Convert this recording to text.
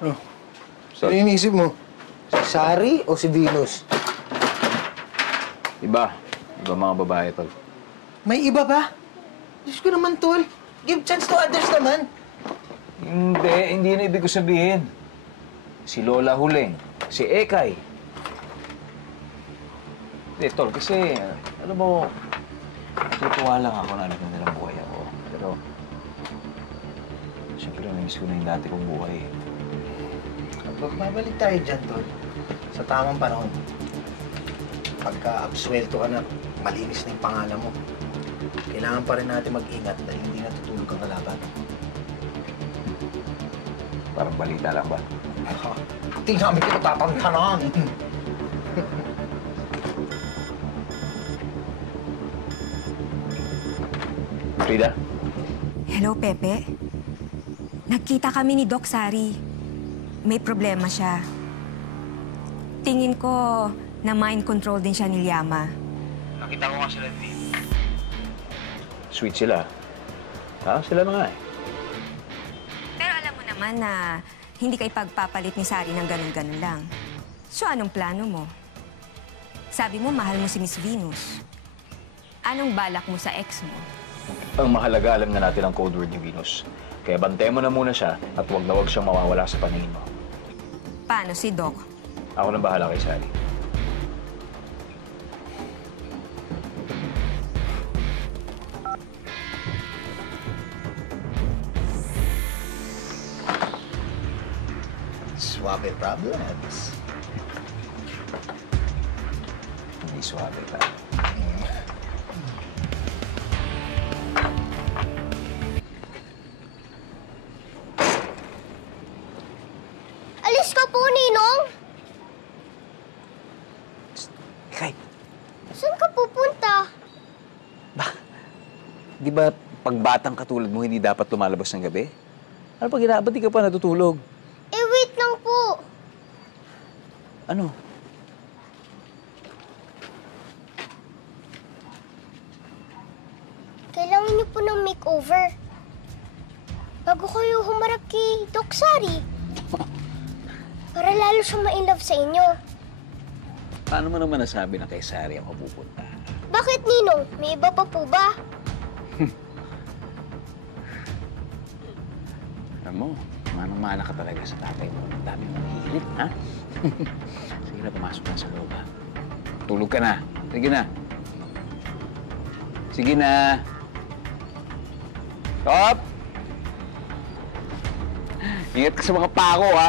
Oh. Sino iniisip mo? Si Sari o si Venus? Iba. Iba mga babae, tol. May iba ba? Diyos ko naman, tol. Give chance to others naman. Hindi na ibig ko sabihin. Si Lola Huleng, si Ekay. Hindi, tol, kasi, alam mo, natutuwa lang ako na alam na nilang buhay ako. Pero, siyempre, namiss ko na yung dati kong buhay. Babalik tayo dyan, tol. Sa tamang panahon. Pagka-absuelto ka na, malinis na yung pangalan mo. Kailangan pa rin natin mag-ingat dahil hindi natutulog ang kalaban. Parang balita lang ba? Hindi namin kita tatantanan. Frida? Hello, Pepe. Nagkita kami ni Doc Sari. May problema siya. Tingin ko na mind control din siya ni Liama. Nakita ko nga sila din. Sweet sila. Sila na nga eh. Pero alam mo naman na hindi ka ipagpapalit ni Sari ng ganun-ganun lang. So, anong plano mo? Sabi mo, mahal mo si Miss Venus. Anong balak mo sa ex mo? Ang mahalaga, alam na natin ang code word ni Venus. Kaya bantayan mo na muna siya at huwag na huwag siyang mawawala sa paningin mo. Paano si Doc? Ako nang bahala kay Sally. Suave problems. Hindi suwabe ka. Alis ka po, Ninong! Kay, Saan ka pupunta? di ba pagbatang katulad mo hindi dapat lumalabas ng gabi? Ano pag ba't di ka pa natutulog? Eh, wait lang po. Ano? Kailangan niyo po ng makeover. Bago kayo humarap kay Doc Sari. Para lalo siyang ma-inlove sa inyo. Paano mo naman nasabi na kay Sari ang mapupunta? Bakit, Ninong? May iba pa po ba? Alam mo, manang-mana ka talaga sa tatay mo. Ang dami mong hilit, ha? Sige na, pumasok na sa loob, ha? Tulog ka na. Sige na. Sige na. Stop! Ingat ka sa mga pako, ha?